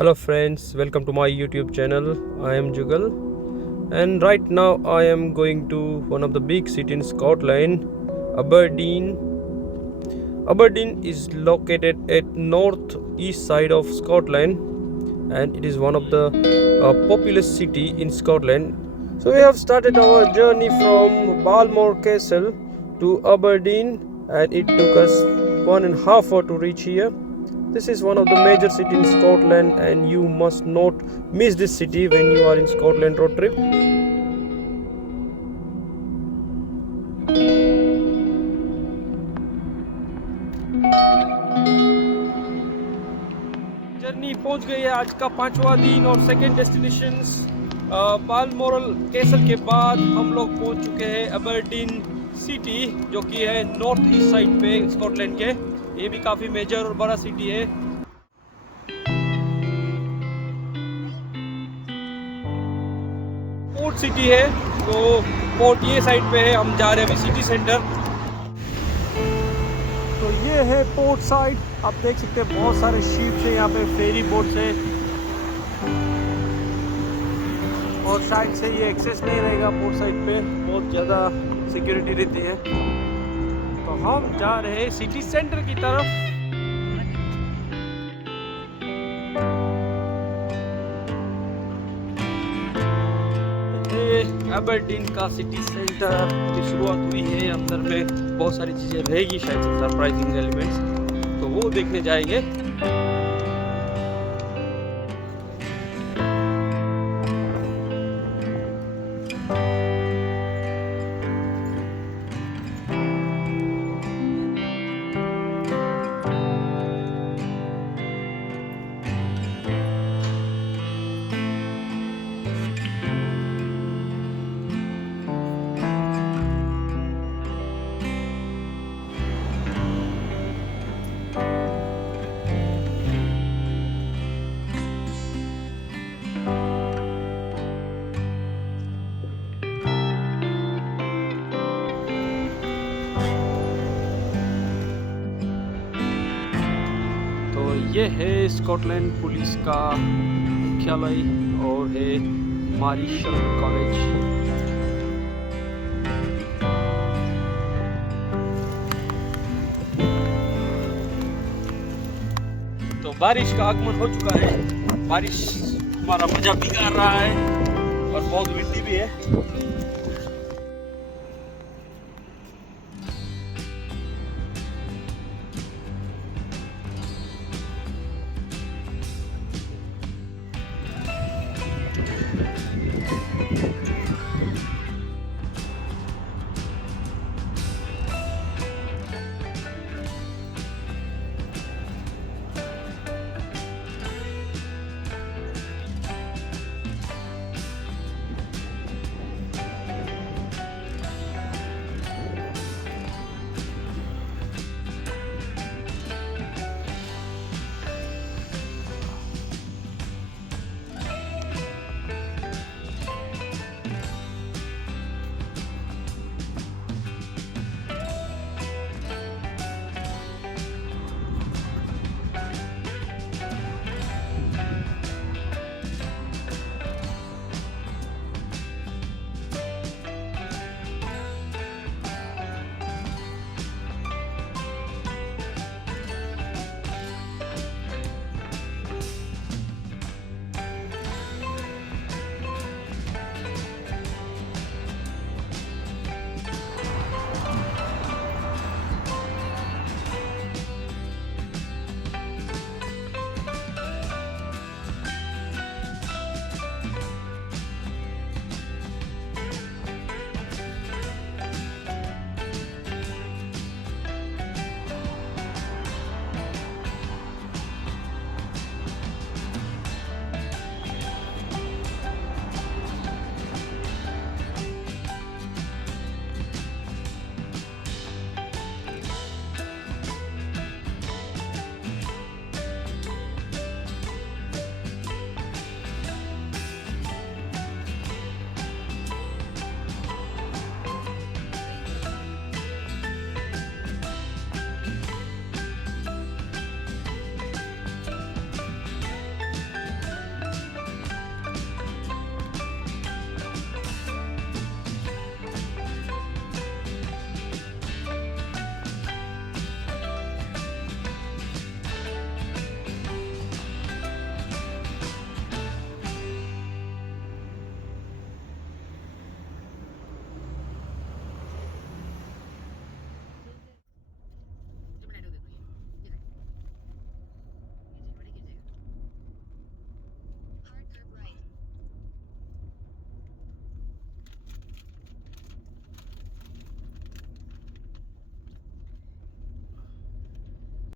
Hello friends, welcome to my YouTube channel. I am Jugal and right now I am going to one of the big city in Scotland, Aberdeen. Aberdeen is located at northeast side of Scotland and it is one of the populous city in Scotland. So we have started our journey from Balmoral Castle to Aberdeen and it took us 1.5 hours to reach here. This is one of the major cities in Scotland and you must not miss this city when you are in Scotland road trip. Journey पहुंच गई है आज का 5वां दिन और second destination Balmoral castle के बाद हम लोग पहुंच चुके हैं अबरडीन सिटी जो कि है नॉर्थ ईस्ट साइड पे स्कॉटलैंड के। ये भी काफ़ी मेजर और बड़ा सिटी है। पोर्ट सिटी है तो पोर्ट ये साइड पे है, हम जा रहे हैं अभी सिटी सेंटर। तो ये है पोर्ट साइड, आप देख सकते हैं बहुत सारे शिप्स है यहाँ पे, फेरी बोट्स है और साइड से ये एक्सेस नहीं रहेगा पोर्ट साइड पे, बहुत ज़्यादा सिक्योरिटी रहती है। तो हम जा रहे हैं सिटी सेंटर की तरफ। एबरडीन का सिटी सेंटर की शुरुआत हुई है। अंदर में बहुत सारी चीज़ें रहेगी, शायद सरप्राइजिंग एलिमेंट्स, तो वो देखने जाएंगे। ये है स्कॉटलैंड पुलिस का मुख्यालय और है मारिशल कॉलेज। तो बारिश का आगमन हो चुका है, बारिश हमारा मजा बिगाड़ रहा है और बहुत विंडी भी है।